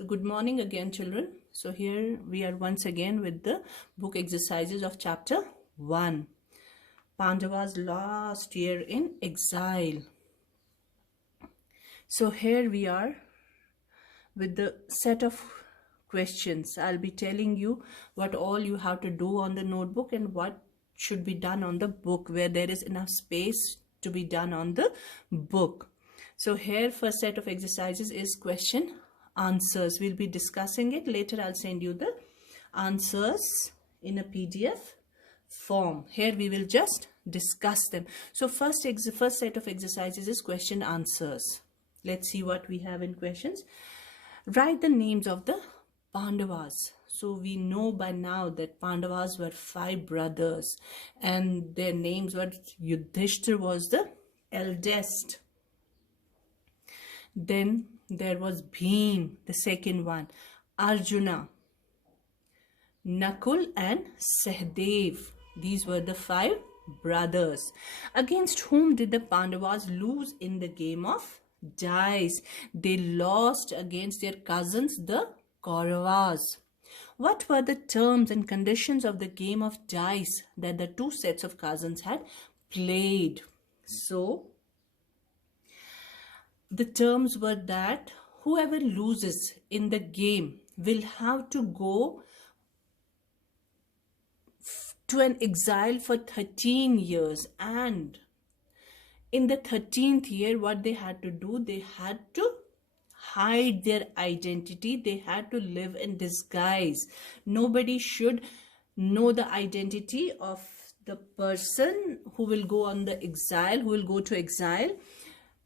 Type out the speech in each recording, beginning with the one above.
So good morning again, children. So here we are once again with the book exercises of chapter 1. Pandava's last year in exile. So here we are with the set of questions. I'll be telling you what all you have to do on the notebook and what should be done on the book, where there is enough space to be done on the book. So here first set of exercises is question answers. We'll be discussing it later. I'll send you the answers in a PDF form. Here we will just discuss them. So first set of exercises is question answers. Let's see what we have in questions. Write the names of the Pandavas. So we know by now that Pandavas were 5 brothers and their names were Yudhishthira was the eldest. Then there was Bhim, the second one, Arjuna, Nakul and Sahdev. These were the 5 brothers. Against whom did the Pandavas lose in the game of dice? They lost against their cousins, the Kauravas. What were the terms and conditions of the game of dice that the 2 sets of cousins had played? So the terms were that whoever loses in the game will have to go to an exile for 13 years, and in the 13th year what they had to do, they had to hide their identity. They had to live in disguise. Nobody should know the identity of the person who will go on the exile, who will go to exile.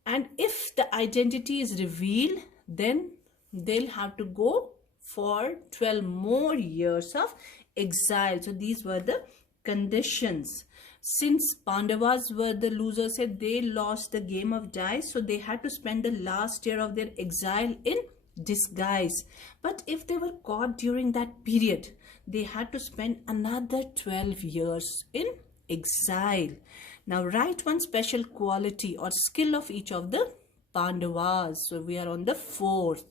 And if the identity is revealed, then they'll have to go for 12 more years of exile. So these were the conditions. Since Pandavas were the losers, they lost the game of dice, so they had to spend the last year of their exile in disguise. But if they were caught during that period, they had to spend another 12 years in exile. Now write one special quality or skill of each of the Pandavas. So we are on the 4th.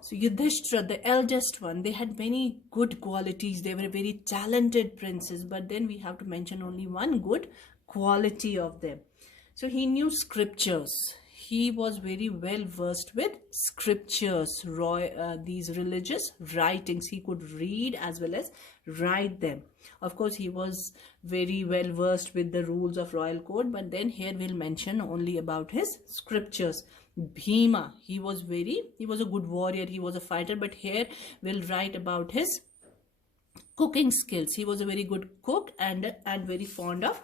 So Yudhishthira, the eldest one, they had many good qualities. They were very talented princes, but then we have to mention only one good quality of them. So he knew scriptures. He was very well versed with scriptures, these religious writings. He could read as well as write them. Of course, he was very well versed with the rules of royal code, but then here we'll mention only about his scriptures. Bhima, he was a good warrior, he was a fighter, but here we'll write about his cooking skills. He was a very good cook and very fond of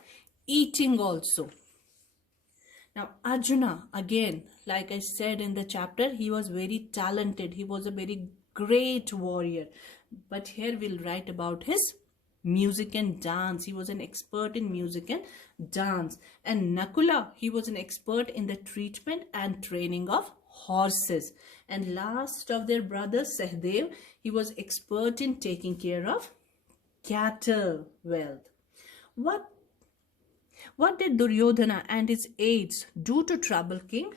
eating also. Now Arjuna, again, like I said in the chapter, he was very talented. He was a very great warrior. But here we'll write about his music and dance. He was an expert in music and dance. And Nakula, he was an expert in the treatment and training of horses. And last of their brothers, Sahdev, he was expert in taking care of cattle wealth. What did Duryodhana and his aides do to trouble King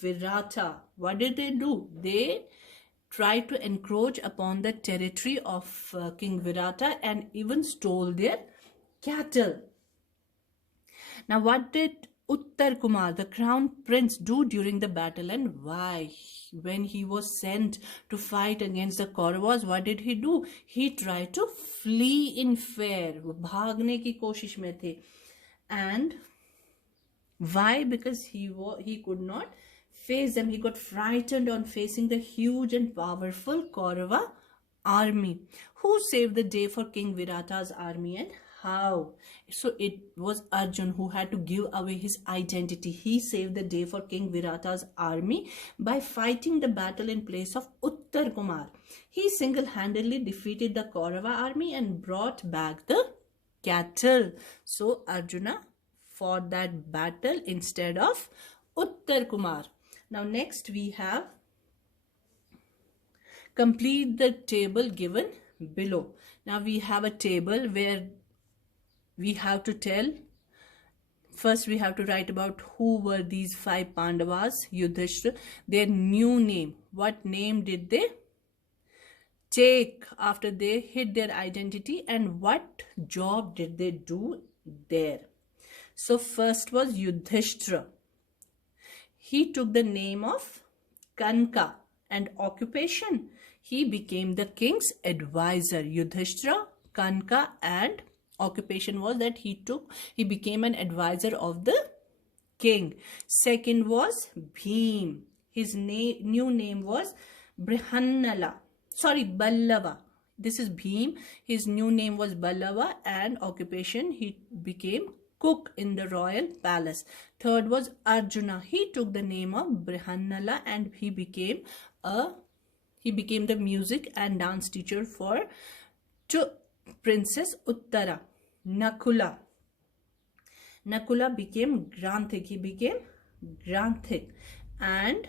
Virata? What did they do? They tried to encroach upon the territory of King Virata and even stole their cattle. Now what did Uttar Kumar, the crown prince, do during the battle and why? When he was sent to fight against the Kauravas, what did he do? He tried to flee in fear. Bhagne ki koshish mein the. And why? Because he could not face them. He got frightened on facing the huge and powerful Kaurava army. Who saved the day for King Virata's army and how? So it was Arjun who had to give away his identity. He saved the day for King Virata's army by fighting the battle in place of Uttar Kumar. He single-handedly defeated the Kaurava army and brought back the cattle. So Arjuna fought that battle instead of Uttar Kumar. Now next we have complete the table given below. Now we have a table where we have to tell, first we have to write about who were these 5 Pandavas, Yudhishthira, their new name. What name did they take after they hid their identity, and what job did they do there? So first was Yudhishthira. He took the name of Kanka, and occupation, he became the king's advisor. Yudhishthira, Kanka, and occupation was that he became an advisor of the king. Second was Bhim. His new name was Ballava. This is Bhim. His new name was Ballava, and occupation, he became cook in the royal palace. Third was Arjuna. He took the name of Brihannala, and he became the music and dance teacher to Princess Uttara. Nakula became Granthik. He became Granthik, and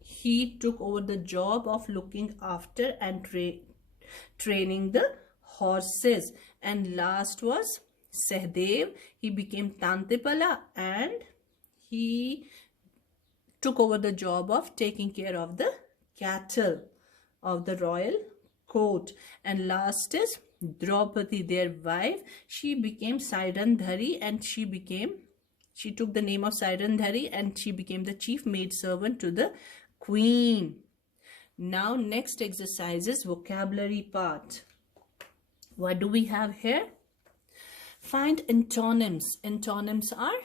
he took over the job of looking after and training the horses. And last was Sahdev. He became Tantipala, and he took over the job of taking care of the cattle of the royal court. And last is Draupadi, their wife. She became Sairandhari, and she took the name of Sairandhari, and she became the chief maidservant to the queen. Now next exercise is vocabulary part. What do we have here? Find antonyms. Antonyms are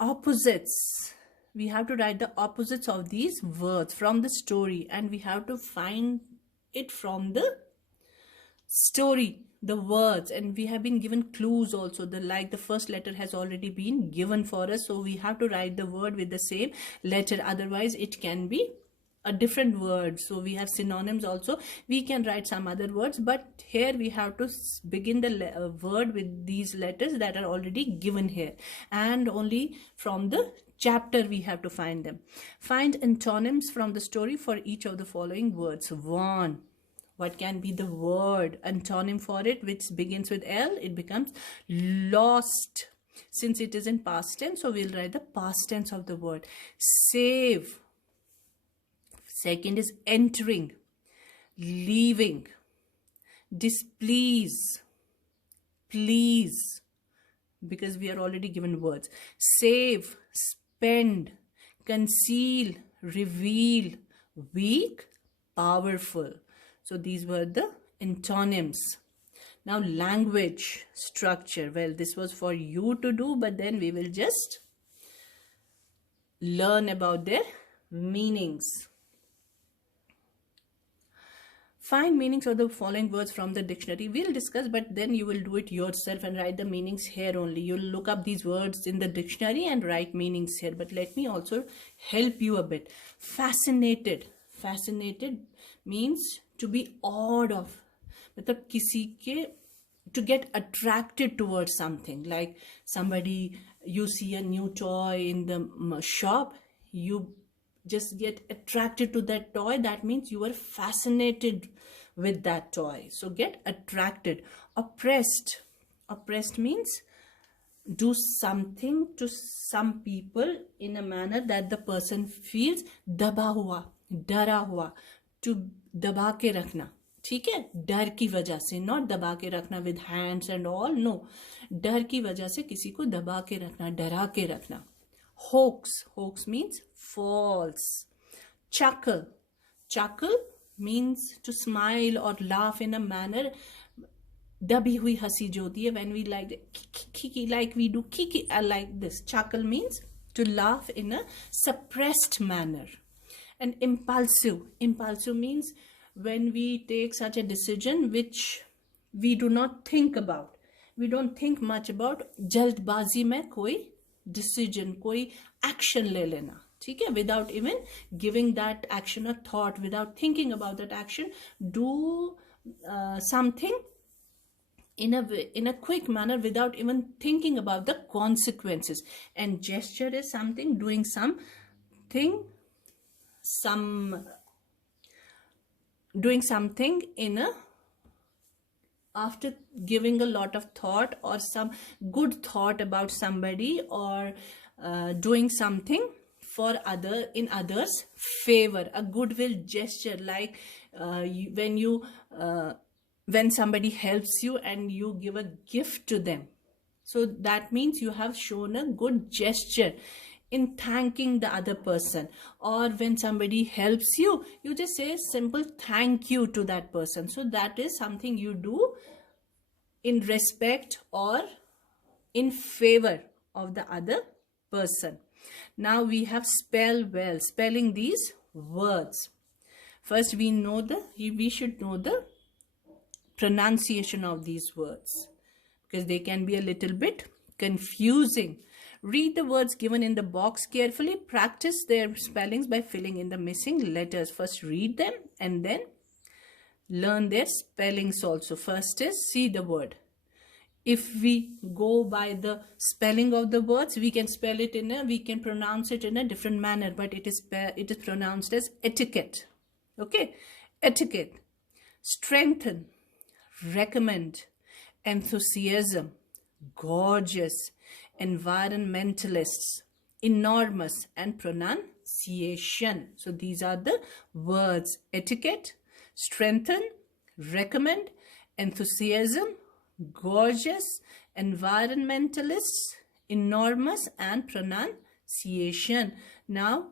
opposites. We have to write the opposites of these words from the story, and we have to find it from the story, the words, and we have been given clues also. The first letter has already been given for us, so we have to write the word with the same letter, otherwise it can be a different word. So we have synonyms also. We can write some other words, but here we have to begin the word with these letters that are already given here, and only from the chapter we have to find them. Find antonyms from the story for each of the following words. Warn. What can be the word antonym for it, which begins with L? It becomes lost. Since it is in past tense, so we'll write the past tense of the word. Save. Second is entering, leaving, displease, please, because we are already given words. Save, spend, conceal, reveal, weak, powerful. So these were the antonyms. Now language structure. Well, this was for you to do, but then we will just learn about their meanings. Find meanings of the following words from the dictionary. We'll discuss, but then you will do it yourself and write the meanings here only. You'll look up these words in the dictionary and write meanings here. But let me also help you a bit. Fascinated. Fascinated means to be awed of. मतलब किसी के, to get attracted towards something. Like somebody, you see a new toy in the shop, you just get attracted to that toy. That means you are fascinated with that toy. So get attracted. Oppressed. Oppressed means do something to some people in a manner that the person feels दबा हुआ, डरा हुआ, to दबा के रखना. ठीक है, डर की वजह से, नॉट दबा के रखना with hands and all, no, डर की वजह से किसी को दबा के रखना, डरा के रखना. Hoax. Hoax means false. Chuckle. Chuckle means to smile or laugh in a manner, दबी हुई हंसी जो होती है, when we like we do kiki like this. Chuckle means to laugh in a suppressed manner. And impulsive. Impulsive means when we take such a decision which we do not think about. We don't think much about. जल्दबाजी में कोई decision, कोई action ले लेना. ठीक है, without even giving that action a thought, without thinking about that action, do something in a quick manner without even thinking about the consequences. And gesture is something, doing something in a, after giving a lot of thought or some good thought about somebody, or doing something for in others favor, a goodwill gesture, like when somebody helps you and you give a gift to them. So that means you have shown a good gesture in thanking the other person. Or when somebody helps you, you just say simple thank you to that person. So that is something you do in respect or in favor of the other person. Now we have spell well, spelling these words. First we should know the pronunciation of these words, because they can be a little bit confusing. Read the words given in the box carefully. Practice their spellings by filling in the missing letters. First read them and then learn their spellings also. First is see the word. If we go by the spelling of the words, we can pronounce it in a different manner, but it is pronounced as etiquette. Okay, etiquette. Strengthen, recommend, enthusiasm, gorgeous, environmentalists, enormous, and pronunciation. So these are the words: etiquette, strengthen, recommend, enthusiasm, gorgeous, environmentalists, enormous, and pronunciation. Now